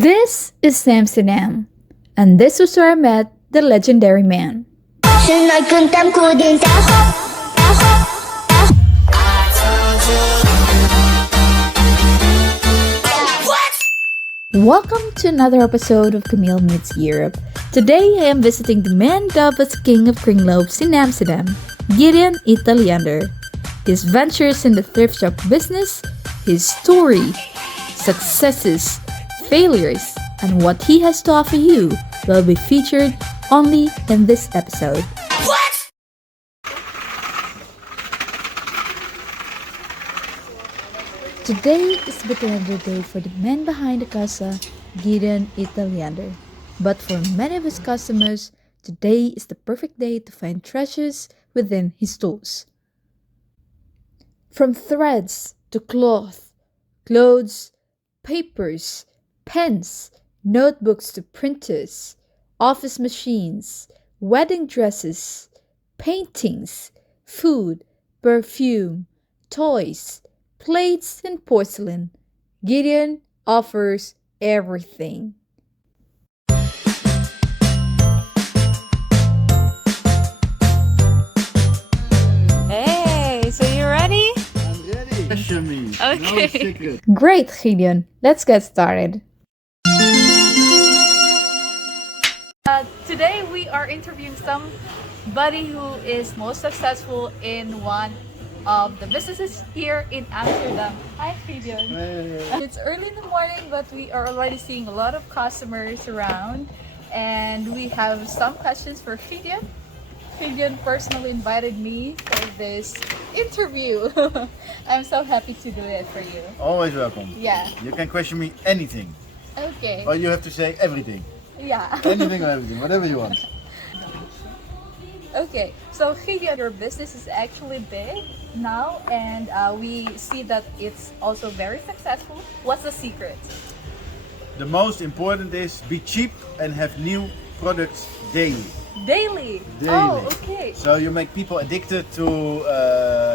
This is Amsterdam, and this was where I met the legendary man. Welcome to another episode of Camille Meets Europe. Today I am visiting the man dubbed as King of Kringloop's in Amsterdam, Gideon Italiaander. His ventures in the thrift shop business, his story, successes, failures, and what he has to offer you will be featured only in this episode. Today is but another day for the man behind the casa, Gideon Italiaander. But for many of his customers, today is the perfect day to find treasures within his stores. From threads to cloth, clothes, papers, pens, notebooks to printers, office machines, wedding dresses, paintings, food, perfume, toys, plates, and porcelain, Gideon offers everything. Hey, so you ready? I'm ready. Pressure me. Okay. No secret. Great, Gideon. Let's get started. Today we are interviewing somebody who is most successful in one of the businesses here in Amsterdam. Hi, Gideon. Hey. It's early in the morning, but we are already seeing a lot of customers around, and we have some questions for Gideon. Gideon personally invited me for this interview. I'm so happy to do it for you. Always welcome. Yeah. You can question me anything. Okay. Or you have to say everything. Yeah. Anything or everything, whatever you want. Okay, so Gideon, your business is actually big now, and we see that it's also very successful. What's the secret? The most important is be cheap and have new products daily. Daily. Daily. Oh, okay. So you make people addicted to,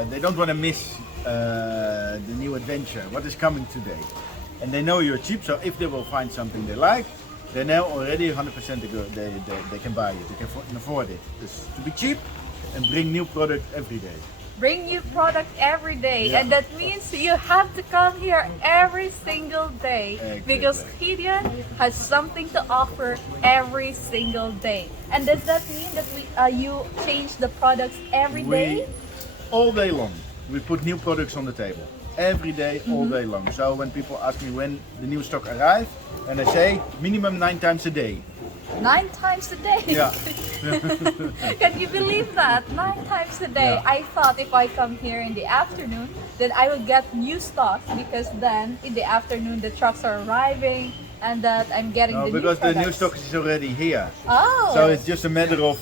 they don't want to miss the new adventure, what is coming today. And they know you're cheap, so if they will find something they like, they know already 100% they can buy it, they can afford it. Just to be cheap and bring new product every day. Bring new product every day, Yeah. and that means you have to come here every single day. Exactly. Because Gideon has something to offer every single day. And does that mean that you change the products every day? All day long, we put new products on the table. Every day, all day long. So when people ask me when the new stock arrives, and I say minimum 9 times a day. 9 times a day? Yeah. Can you believe that? 9 times a day. Yeah. I thought if I come here in the afternoon, then I will get new stock, because then in the afternoon the trucks are arriving and that I'm getting No, the because new the new products. stock is already here. Oh. So it's just a matter of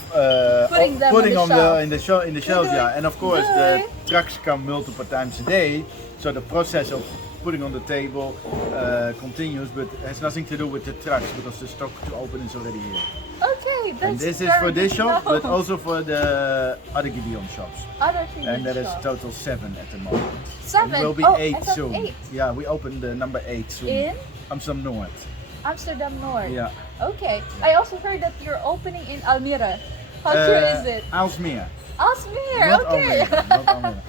Putting them putting on the shelf. in the shelves, yeah. And of course the trucks come multiple times a day, so the process of putting on the table continues, but it has nothing to do with the trucks because the stock to open is already here. Okay, that's And this is very for this good to shop, know. but also for the other Gideon shops. Other things. And that is total 7 at the moment. 7? It will be Oh, 8 I thought soon. 8. Yeah, we opened the number 8 soon. In Amsterdam North. Amsterdam North. Yeah. Okay. I also heard that you're opening in Almere. How true is it? Aalsmeer. Almere, Not okay. Almere, not Almere.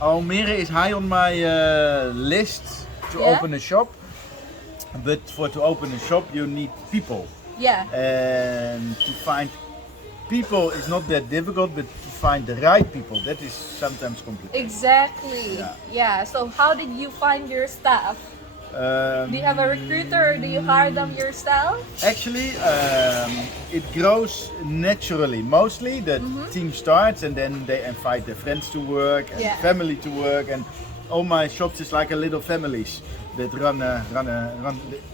Almere is high on my list to Yeah? open a shop, but to open a shop you need people, Yeah. and to find people is not that difficult, but to find the right people, that is sometimes complicated. Exactly. Yeah. Yeah. So how did you find your staff? Do you have a recruiter or do you hire them yourself? Actually, it grows naturally. Mostly the team starts and then they invite their friends to work and Yeah. family to work, and all my shops is like a little families that run.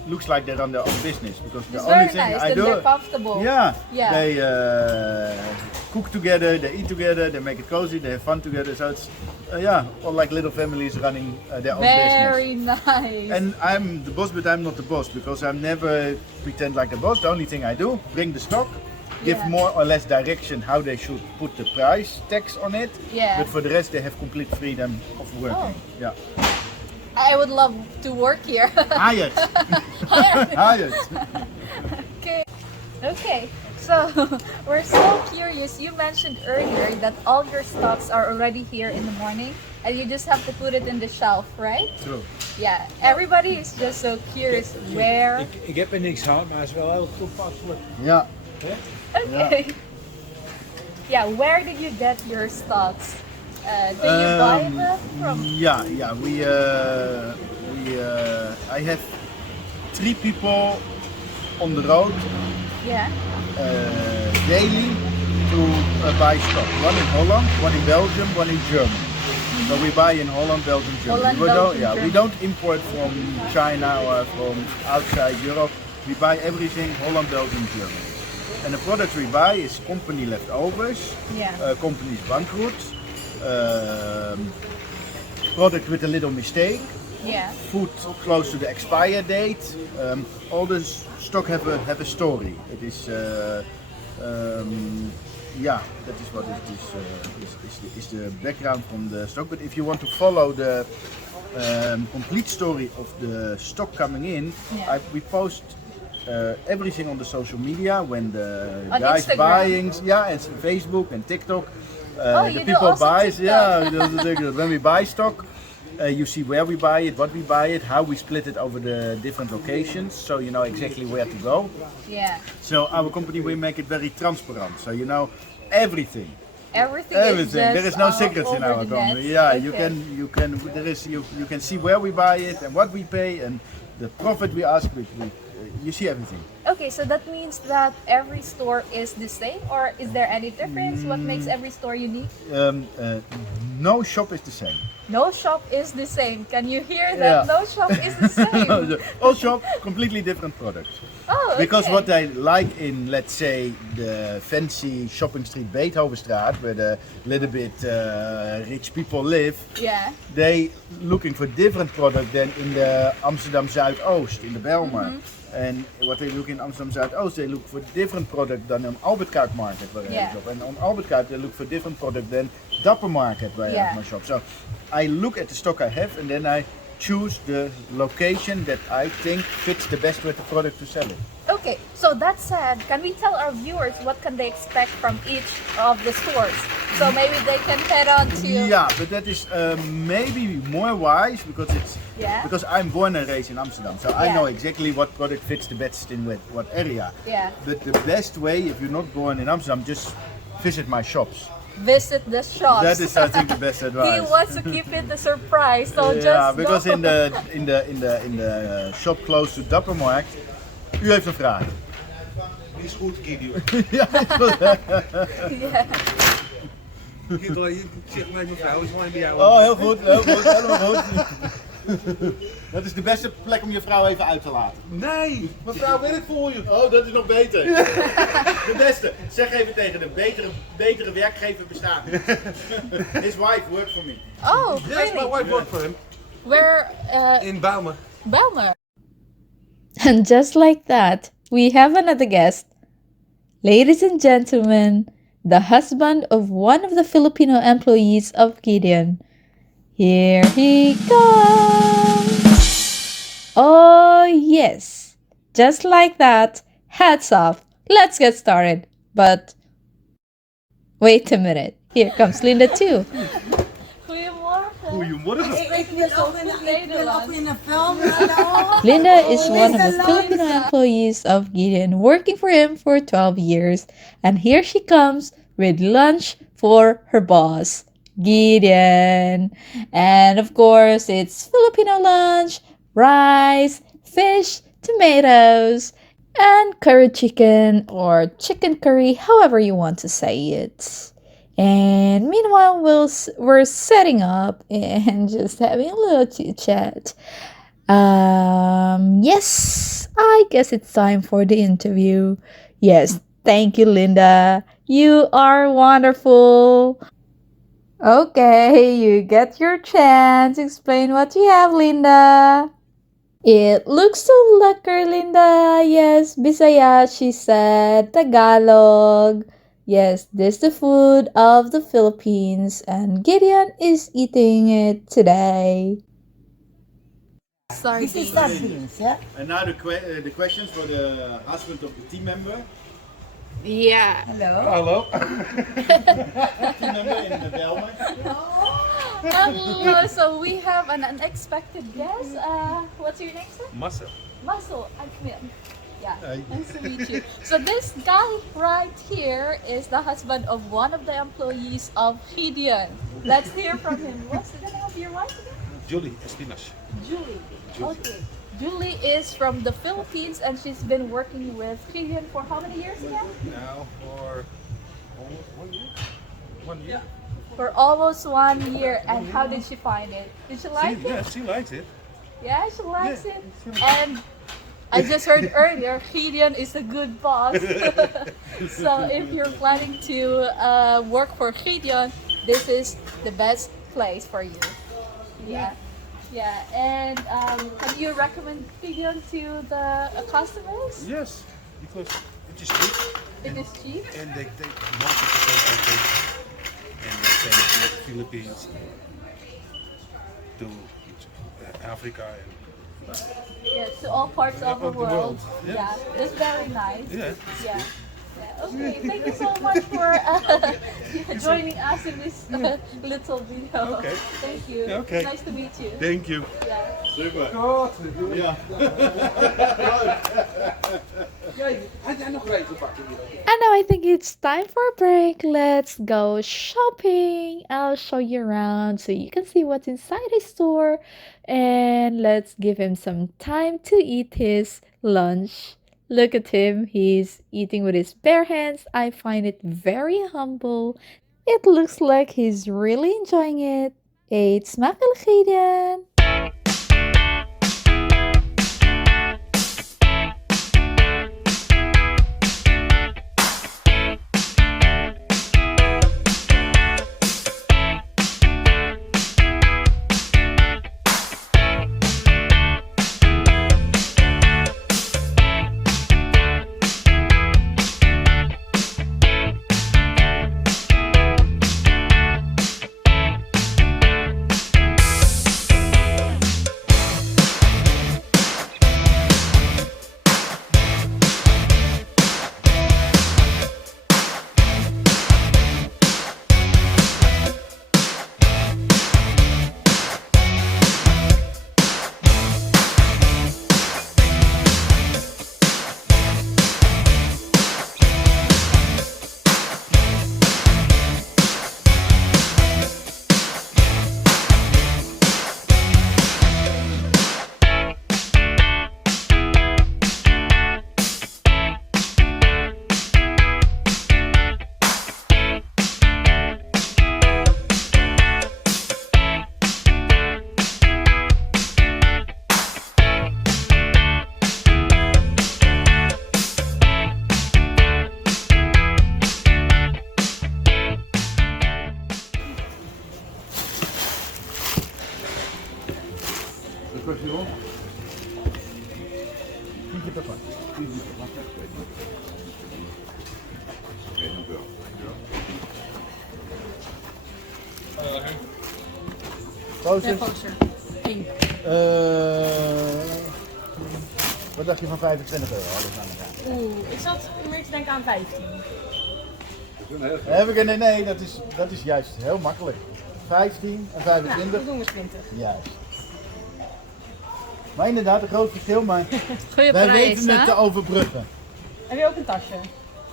Looks like they run their own business because It's the only very thing nice. I Then do. they're comfortable. Yeah, Yeah. they cook together, they eat together, they make it cozy, they have fun together. So it's all like little families running their own business. Very nice. And I'm the boss, but I'm not the boss because I never pretend like the boss. The only thing I do, bring the stock, give Yeah. more or less direction how they should put the price tags on it. Yeah. But for the rest, they have complete freedom of working. Oh. Yeah. I would love to work here. Hired. Hired. Okay. Okay. So we're so curious. You mentioned earlier that all your stocks are already here in the morning and you just have to put it in the shelf, right? True. Yeah. Everybody is just so curious where. Ik heb er niks aan, maar het is wel heel toepasselijk. Ja. Okay. Yeah, where did you get your stocks? Did you buy them from? Yeah, yeah. I have 3 people on the road Yeah. daily to buy stock. One in Holland, one in Belgium, one in Germany. So we buy in Holland, Belgium, Germany. Holland, we Belgium, don't, we Germany. don't import from China or from outside Europe. We buy everything Holland, Belgium, Germany. And the products we buy is company leftovers, Yeah. companies bankrupt, product with a little mistake, Yeah. food close to the expire date. All the stock have a story. It is that is what it is the background from the stock. But if you want to follow the complete story of the stock coming in, Yeah. we post everything on the social media when the On guys Instagram. buying, and Facebook and TikTok. You The do people also buy, TikTok. when we buy stock, you see where we buy it, what we buy it, how we split it over the different locations, so you know exactly where to go. Yeah. So our company, we make it very transparent, so you know everything. Everything. Everything. Is just, There is no secrets in over our the company. net. Yeah, Okay. you can see where we buy it and what we pay and the profit we ask. You see everything. Okay, so that means that every store is the same, or is there any difference? What makes every store unique? No shop is the same. No shop is the same. Can you hear that? Yeah. No shop is the same. All shop completely different products. Oh, Because okay. what I like in, let's say, the fancy shopping street Beethovenstraat, where the little bit rich people live, Yeah. they looking for different product than in the Amsterdam Zuidoost, in the Belmer. And what they look in Amsterdam Zuidoost, they look for different product than on Albert Kuip Market where I Yeah. shop. And on Albert Kuip they look for different product than Dapper Market where I Yeah. have my shop. So I look at the stock I have and then I choose the location that I think fits the best with the product to sell it. Okay, so that said, can we tell our viewers what can they expect from each of the stores? So maybe they can head on to. Yeah, but that is maybe more wise because Yeah. because I'm born and raised in Amsterdam, so I Yeah. know exactly what product fits the best in what area. Yeah. But the best way, if you're not born in Amsterdam, just visit my shops. Visit the shops. That is, I think, the best advice. He wants to keep it a surprise, so Yeah, just because go. in the shop close to Dappermarkt, u heeft een vraag. Die is goed, Gideon. Ja, Yeah. Ik zeg met mevrouw, is alleen bij jou. oh, heel goed, helemaal goed. Dat is de beste plek om je vrouw even uit te laten. Nee, mevrouw werkt voor je. Oh, dat is nog beter. De beste. Zeg even tegen hem, betere werkgever bestaat niet. His wife works for me. Oh, Yes, my really? wife worked for him. Where? In Bijlmer. Belmer. And just like that, we have another guest. Ladies and gentlemen, the husband of one of the Filipino employees of Gideon. Here he comes! Oh, yes. Just like that. Hats off. Let's get started. But wait a minute. Here comes Linda too. Goedemorgen. Goedemorgen. Spreek je zo goed Nederlands? in een film. Hallo. Linda is one of the Filipino employees of Gideon, working for him for 12 years. And here she comes with lunch for her boss, Gideon. And of course, it's Filipino lunch, rice, fish, tomatoes, and curry chicken or chicken curry, however you want to say it. And meanwhile, we're setting up and just having a little chit chat. Yes, I guess it's time for the interview. Yes, thank you, Linda. You are wonderful. Okay, you get your chance. Explain what you have, Linda. It looks so lekker, Linda. Yes, Bisaya, she said. Tagalog. Yes, this is the food of the Philippines, and Gideon is eating it today. This is sardines, yeah? And now the questions for the husband of the team member. Yeah. Hello? Team member in the Belmont. Hello. So we have an unexpected guest. What's your name, sir? Massa. Muscle. I'm Camille. Yeah. Nice to meet you. So this guy right here is the husband of one of the employees of Gideon. Let's hear from him. What's the name of your wife again? Julie Espinash. Julie. Okay. Julie is from the Philippines and she's been working with Gideon for how many years again? Now for almost 1 year. 1 year. For almost 1 year. And how did she find it? Did she like it? Yeah, she likes it. Yeah, she likes Yeah, it. she likes And I just heard earlier, Gideon is a good boss. So if you're planning to work for Gideon, this is the best place for you. Yeah. Yeah. And can you recommend Gideon to the customers? Yes, because it is cheap It is cheap. and they take most of the things and they send it to the Philippines, to Africa and Yeah, to all parts of the world. Yeah. Yeah, that's very nice. yeah. Yeah. Yeah. Okay, thank you so much for joining us in this little video. Okay. Thank you. Okay. Nice to meet you. Thank you. Yeah. Super. Ja. Had jij nog rijden pakken hier? And now I think it's time for a break. Let's go shopping. I'll show you around so you can see what's inside his store. And let's give him some time to eat his lunch. Look at him. He's eating with his bare hands. I find it very humble. It looks like he's really enjoying it. Eet smakelijk, Gideon. Dat kost je rond. Tientje per pak. Tientje per pak. Oké, dank u wel. Poster? Wat dacht je van 25 euro? Alles aan elkaar. Oeh, ik zat meer te denken aan 15. Nee, dat is juist heel makkelijk. 15 en 25. Nou, doen we 20. Juist. Maar inderdaad, een groot verschil, maar Goeie wij prijs, weten het te overbruggen. Heb je ook een tasje?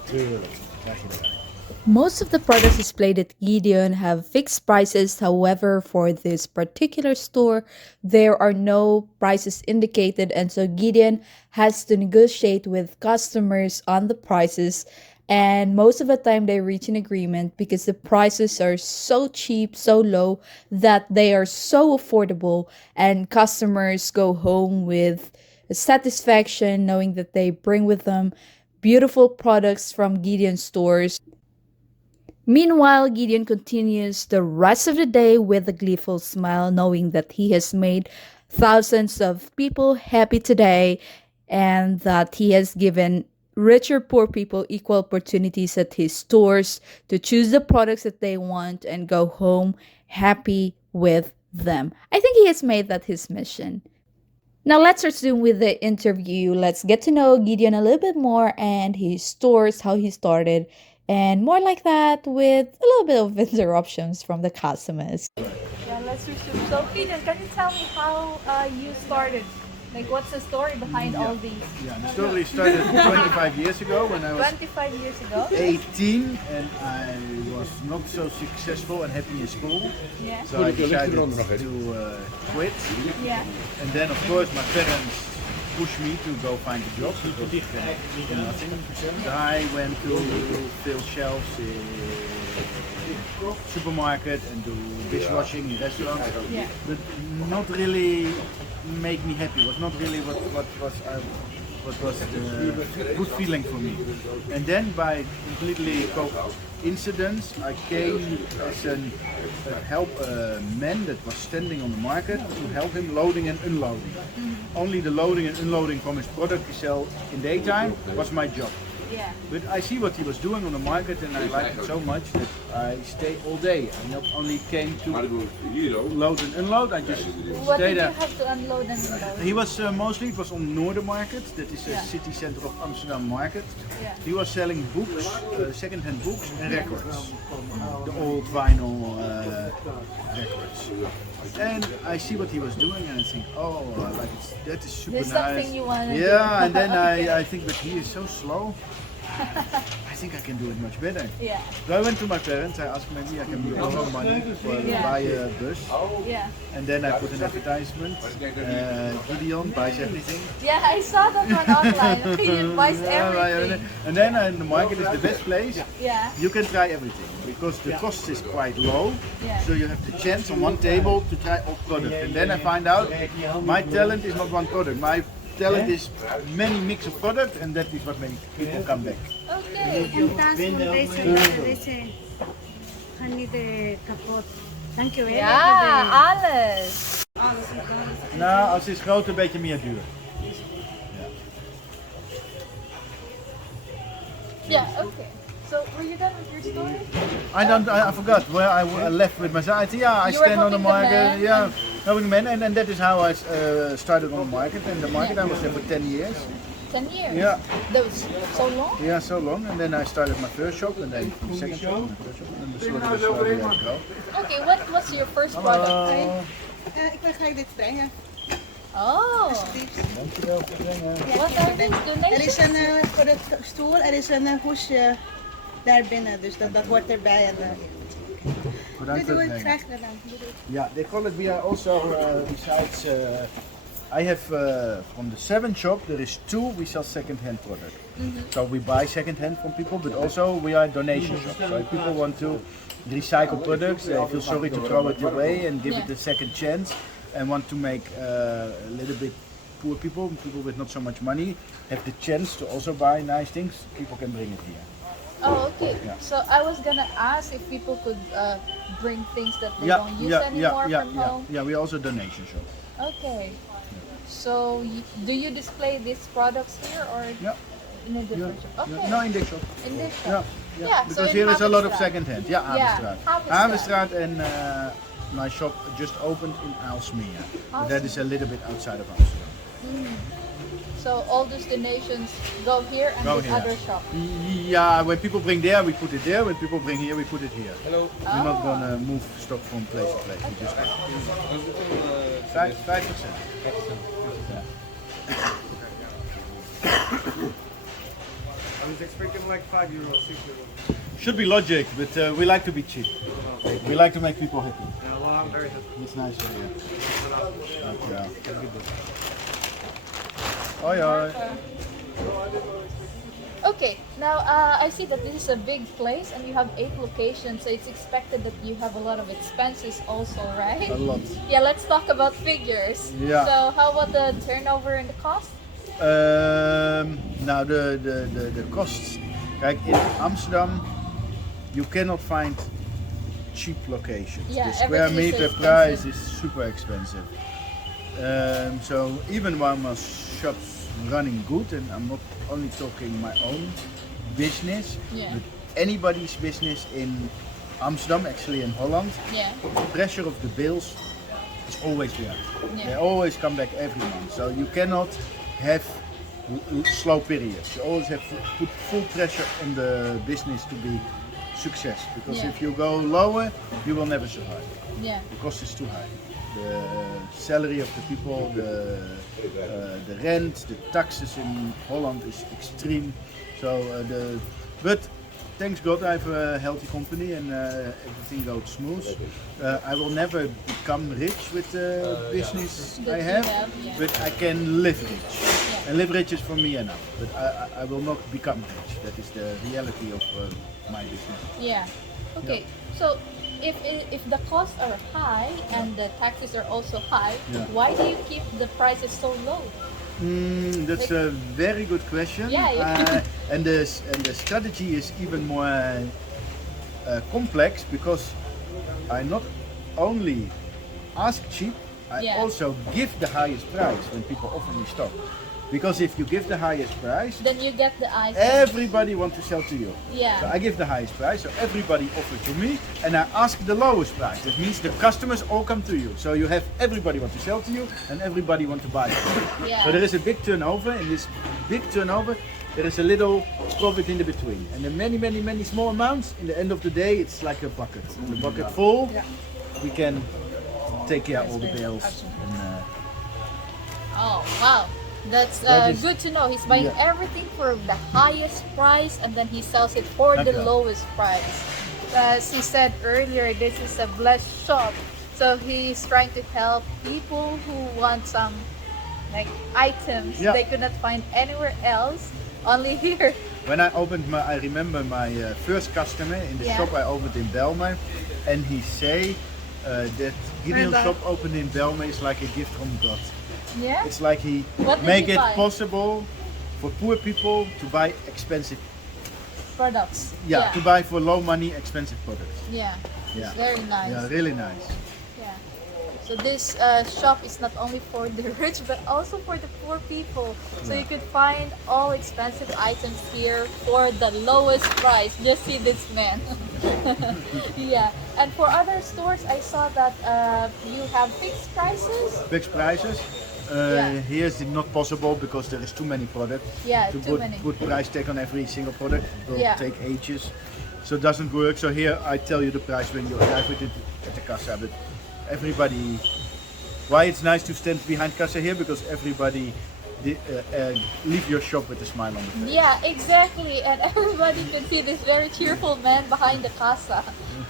Tuurlijk. Krijg je erbij. Most of the products displayed at Gideon have fixed prices. However, for this particular store, there are no prices indicated, and so Gideon has to negotiate with customers on the prices. And most of the time, they reach an agreement because the prices are so cheap, so low that they are so affordable, and customers go home with satisfaction knowing that they bring with them beautiful products from Gideon stores. Meanwhile, Gideon continues the rest of the day with a gleeful smile, knowing that he has made thousands of people happy today and that he has given rich or poor people equal opportunities at his stores to choose the products that they want and go home happy with them. I think he has made that his mission. Now let's resume with the interview. Let's get to know Gideon a little bit more and his stores, how he started, and more like that with a little bit of interruptions from the customers. Yeah, let's resume. So, Gideon, can you tell me how you started? Like, what's the story behind all these? Yeah, the story started 25 years ago when I was 25 years ago? 18 and I was not so successful and happy in school. Yeah. So I decided to quit. Yeah. And then of course my parents pushed me to go find a job because I did nothing. So I went to fill shelves in supermarket and do dishwashing in restaurants. Yeah. But not really make me happy. Was not really what was the good feeling for me. And then by completely coincidence, I came as a man that was standing on the market to help him loading and unloading. Only the loading and unloading from his product he sell in daytime was my job. Yeah. But I see what he was doing on the market and I liked it so much that I stayed all day. I not only came to load and unload, I just What stayed did you there. have to unload and unload? He was mostly, it was on Noorder Market, that is a city center of Amsterdam market. Yeah. He was selling books, second-hand books and records. The old vinyl records. And I see what he was doing and I think, oh, like that is super There's nice. something you wanna do. Yeah, and then I think, but he is so slow. I think I can do it much better. Yeah. So I went to my parents, I asked maybe I can borrow money for buy a bus. Yeah. And then I put an advertisement, Gideon buys everything. Yeah, I saw that one online. Gideon buys everything. And then the market is the best place. Yeah. You can try everything because the cost is quite low. Yeah. So you have the chance on one table to try all products. And then I find out my talent is not one product. My talent is many mix of products and that is what makes people come back. Okay. Deze honey de kapot. Dankjewel. Ja, alles. Nou, als het is groot, een beetje meer duur. Yeah, okay. So, were you done with your story? I forgot where I left with my side. Yeah, I You were stand on the helping the market. man Yeah, helping men, and that is how I started on the market. And the market I was there for 10 years. 10 years? Yeah. That was so long? Yeah, so long. And then I started my first shop, and then the second shop, and the third shop, and then slowly I go. Okay, what was your first product? Ik wil graag dit brengen. Oh, Dankjewel voor het brengen. what are these Er is donations? een voor de stoel, er is een hoesje daar binnen, dus dat hoort erbij. En, Bedankt voor doe het het brengen. graag gedaan. Doe het. Yeah, they call it. We are also besides. I have from the 7 shop there is 2 we sell second-hand product. So we buy second-hand from people, but also we are a donation shop. So if people want to recycle products, they feel sorry to throw it away and give it a second chance, and want to make a little bit poor people with not so much money, have the chance to also buy nice things. People can bring it here. Oh, okay. Yeah. So I was gonna ask if people could bring things that they don't use anymore from home. Yeah. We are also a donation shop. Okay. So do you display these products here or Yeah. in a different shop? Okay. No, in this shop. In this Yeah, shop. Yeah, so because in here is a lot of Havenstraat. second-hand. Yeah, Havenstraat. Havenstraat. Havenstraat and my shop just opened in Aalsmeer. But that is a little bit outside of Amsterdam. So all those donations go here and Go this here. other shop. Yeah, when people bring there, we put it there. When people bring here, we put it here. Hello. We're not gonna move stock from place to place. We just 5%. I was expecting like €5, €6. Should be logic, but we like to be cheap. We like to make people happy. Yeah, well, I'm very happy. It's nice for you. Yeah. Hoi hoi. Okay, now I see that this is a big place and you have 8 locations, so it's expected that you have a lot of expenses also, right? A lot. Yeah, let's talk about figures. Yeah. So how about the turnover and the cost? Now the costs. Kijk, in Amsterdam, you cannot find cheap locations. Yeah, the square everything is meter so price is super expensive. So even while my shop's running good, and I'm not only talking my own business, Yeah. but anybody's business in Amsterdam, actually in Holland, Yeah. the pressure of the bills It's always there. Yeah. They always come back every month. So you cannot have slow periods. You always have to put full pressure on the business to be success. Because Yeah. if you go lower, you will never survive. Yeah. The cost is too high. The salary of the people, the rent, the taxes in Holland is extreme. So but thanks God I have a healthy company and everything goes smooth. I will never become rich with the business That I you have, yeah. but I can live rich. Yeah. And live rich is for me enough. But I will not become rich. That is the reality of my business. Yeah. Okay. So if the costs are high and the taxes are also high, Yeah. why do you keep the prices so low? That's a very good question. Yeah. And the strategy is even more complex because I not only ask cheap, I Yeah. also give the highest price when people offer me stock. Because if you give the highest price, Then you get the eyes. everybody wants to sell to you. Yeah. So I give the highest price, so everybody offers to me, and I ask the lowest price. That means the customers all come to you. So you have everybody want to sell to you, and everybody want to buy from you. Yeah. So there is a big turnover. In this big turnover, there is a little profit in the between, and the many small amounts. In the end of the day, it's like a bucket. The bucket full, we can take care of all the bills. And, Oh wow. That's That is- good to know. He's buying Yeah. everything for the highest price and then he sells it for the Okay. lowest price. As he said earlier, this is a blessed shop. So he's trying to help people who want some like items Yeah. they could not find anywhere else, only here. When I remember my first customer in the Yeah. shop I opened in Belmar, and he say that Gideon shop opened in Belmar is like a gift from God. Yeah? It's like he What did make he it buy? possible for poor people to buy expensive, Products. to buy for low money expensive products. Yeah. Yeah. It's very nice. Yeah, really nice. Yeah. So this shop is not only for the rich but also for the poor people. So you could find all expensive items here for the lowest price. Just see this man. Yeah. And for other stores, I saw that you have fixed prices. Fixed prices. Yeah. Here is it not possible because there is too many products. Yeah, To too many. put price tag on every single product will Yeah. take ages. So it doesn't work. So here I tell you the price when you arrive with it at the kassa. But everybody, why it's nice to stand behind kassa here, because everybody leave your shop with a smile on the face. Yeah, exactly. And everybody can see this very cheerful man behind the casa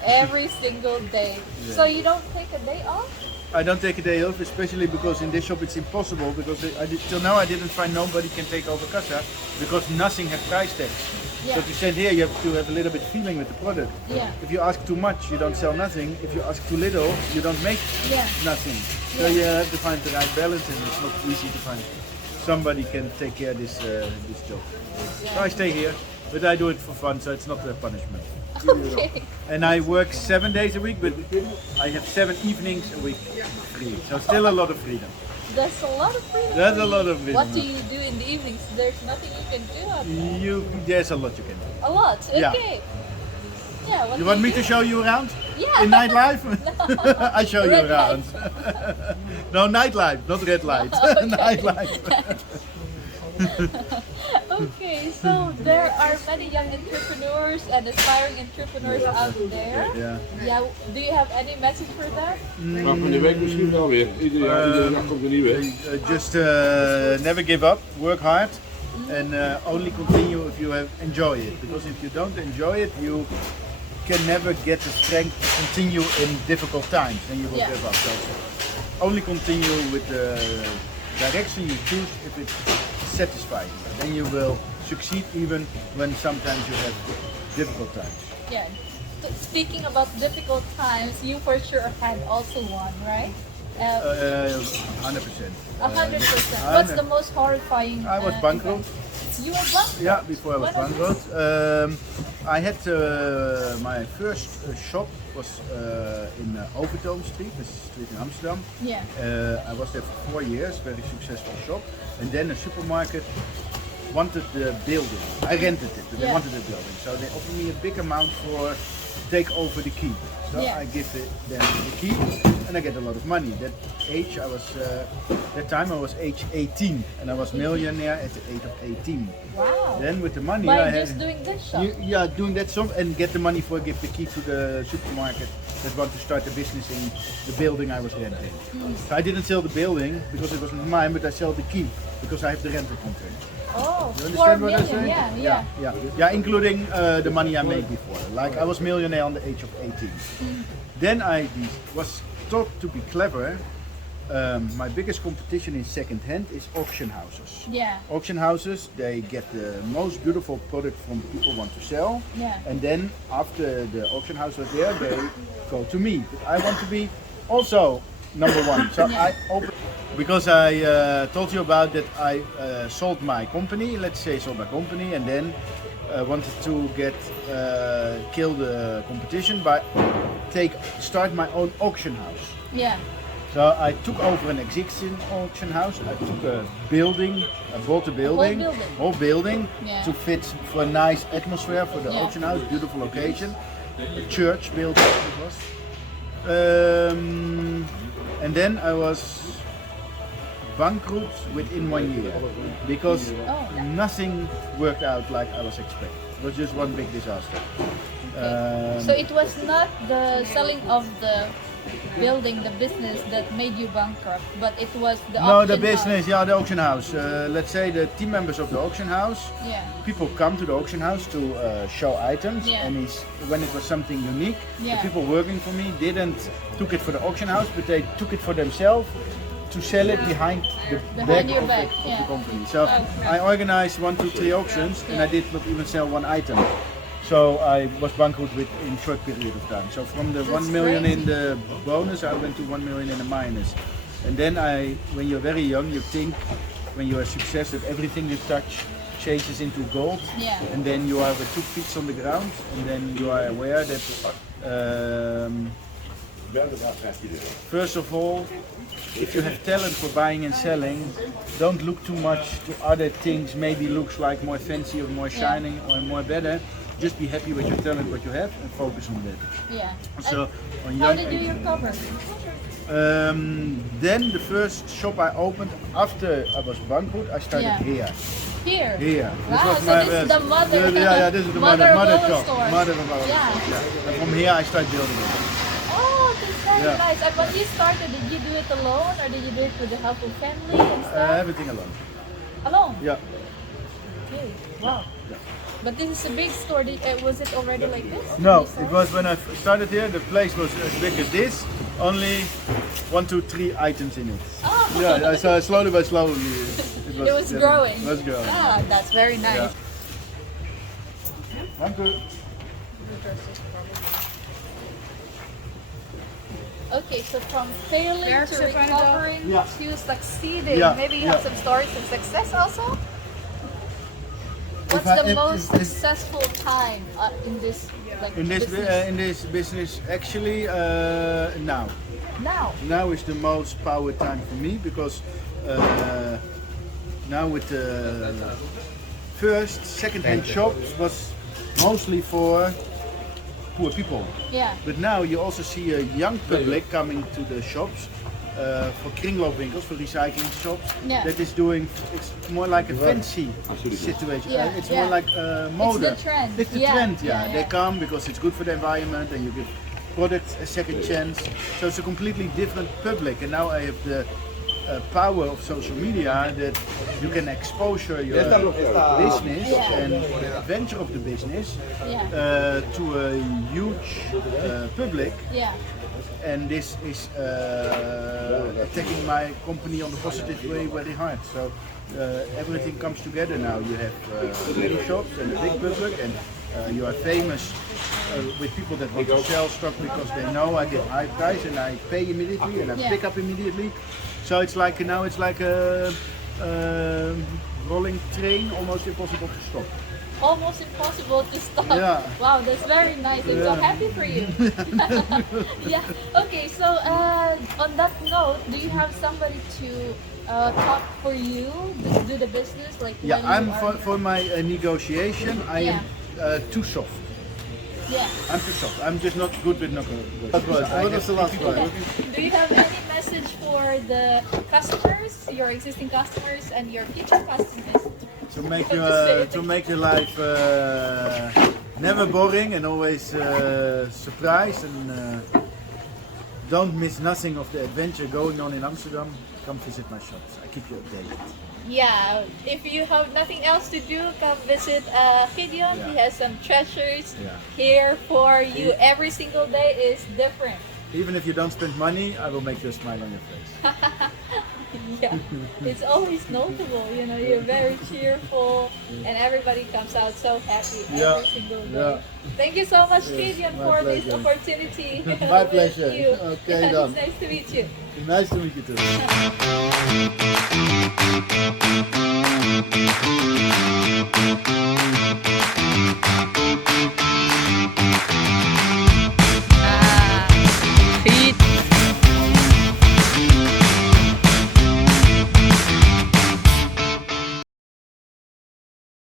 every single day. So you don't take a day off? I don't take a day off, especially because in this shop it's impossible, because till now I didn't find nobody can take over kassa, because nothing has price tags. So Yeah. to stand here you have to have a little bit feeling with the product. Yeah. If you ask too much, you don't sell nothing. If you ask too little, you don't make Yeah. nothing. So you have to find the right balance, and it's not easy to find somebody can take care of this job. So I stay here, but I do it for fun, so it's not a punishment. Okay. And I work 7 days a week, but I have 7 evenings a week free. So still a lot of freedom. That's a lot of freedom. That's for a lot you. of freedom. What do you do in the evenings? There's nothing you can do out there. There's a lot you can do. A lot. Yeah. Okay. Yeah. What You do want me do? to show you around? Yeah. In nightlife? I show you Red around. No, nightlife, not red light. Nightlife. Okay, so there are many young entrepreneurs and aspiring entrepreneurs out there. Yeah. Yeah. Do you have any message for them? Maar van de week misschien wel weer. Iedere dag komt er niet weer. Just never give up, work hard, and only continue if you enjoy it. Because if you don't enjoy it, you can never get the strength to continue in difficult times, and you will Yeah. give up. So only continue with the direction you choose if it's satisfying. Then you will succeed even when sometimes you have difficult times. Yeah. Speaking about difficult times, you for sure had also one, right? 100%. 100%. What's the most horrifying? I was bankrupt. event? You were bankrupt? Yeah, before I was When bankrupt. I had my first shop was in Overtoom Street, this is a street in Amsterdam. Yeah. I was there for 4 years, very successful shop. And then a supermarket wanted the building. I rented it, but they Yeah. wanted the building. So they offered me a big amount for take over the key. So Yeah. I give them the key and I get a lot of money. That time I was age 18, and I was millionaire at the age of 18. Wow. Then with the money By I had, just doing this shop. doing that shop and get the money for give the key to the supermarket that want to start a business in the building I was renting. So I didn't sell the building because it wasn't mine, but I sell the key because I have the rental contract. Oh, You 4 understand what I'm million, saying? yeah. Yeah, including the money I made before. Like I was millionaire on the age of 18. Then I was taught to be clever. My biggest competition in second hand is auction houses. Yeah. Auction houses, they get the most beautiful product from people want to sell. Yeah. And then after the auction house was there, they go to me. But I want to be also number one. So I opened, because I told you about that I sold my company, let's say sold my company, and then wanted to kill the competition by start my own auction house. Yeah. So I took over an existing auction house. I took a building, I bought a building, whole building Yeah. to fit for a nice atmosphere for the Yeah. auction house, beautiful location, a church building it was. And then I was bankrupt within 1 year because nothing worked out like I was expecting. It was just one big disaster. So it was not the selling of the building, the business that made you bankrupt, but it was the No, auction the business, house. the auction house. Let's say the team members of the auction house. Yeah. People come to the auction house to show items, Yeah. and when it was something unique, Yeah. the people working for me didn't took it for the auction house, but they took it for themselves to sell it behind the Behind your of back, the yeah. company. So I organized 1, 2, 3 auctions, and I did not even sell one item. So I was bankrupt in short period of time. So from the 1 million in the bonus, I went to 1 million in the minus. And then when you're very young, you think when you are a success that everything you touch changes into gold. Yeah. And then you are with 2 feet on the ground, and then you are aware that first of all, if you have talent for buying and selling, don't look too much to other things. Maybe looks like more fancy or more shining or more better. Just be happy with your talent, what you have, and focus on that. Yeah. So, on How young did you recover? then the first shop I opened after I was bankrupt, I started Yeah. here. Here. Here. Wow, so this is the mother. This is the mother mother of shop. store. Mother of our Yeah. shop. And from here I started building it. Oh, that's very Yeah. nice. And when you started, did you do it alone or did you do it with the help of family and stuff? Everything alone. Alone? Yeah. Okay. Wow. But this is a big store. Was it already like this? No, This it was when I started here. The place was as big as this. Only 1, 2, 3 items in it. Oh. Yeah, so slowly by slowly It was growing. It was growing. Ah, that's very nice. Yeah. Dank u. Okay, so from failing to recovering Yeah. to succeeding. Yeah, Maybe you yeah. have some stories of success also? What's I- the if- most if- successful time in this In this business, actually, now. now? Now is the most power time for me because now with the first, second-hand shops was mostly for poor people. Yeah. But now you also see a young public coming to the shops for kringloopwinkels, for recycling shops. Yeah. That is doing, it's more like a fancy situation. Yeah, It's yeah. more like mode. It's the trend. It's the Yeah, trend, yeah. yeah, They yeah. come because it's good for the environment and you give products a second chance. So it's a completely different public. And now I have the power of social media that you can expose your business Yeah. and the adventure of the business Yeah. to a huge public, Yeah. and this is attacking my company on the positive way very hard. So everything comes together now. You have many shops and a big public, and you are famous with people that want to sell stock because they know I get high price and I pay immediately and I Yeah. pick up immediately. So it's like now it's like a rolling train, almost impossible to stop. Almost impossible to stop. Yeah. Wow, that's very nice. I'm so happy for you. Yeah. Okay, so on that note, do you have somebody to talk for you, do the business? Like Yeah, when you I'm are- for my negotiation. I am too soft. Yeah. I'm too soft. I'm just not good with knuckle. What was the last one? Do you have any message for the customers, your existing customers, and your future customers? To make your life never boring and always surprise, and don't miss nothing of the adventure going on in Amsterdam. Come visit my shops. I keep you updated. Yeah, if you have nothing else to do, come visit Gideon. Yeah. He has some treasures Yeah. here for you. Every single day is different. Even if you don't spend money, I will make you a smile on your face. Yeah, it's always notable. You know, you're very cheerful, and everybody comes out so happy Yeah, every single day. yeah. Thank you so much, Yes, Gideon, my for this pleasure. opportunity. My with pleasure. You. Okay, Yeah, then. it's nice to meet you. Nice to meet you too.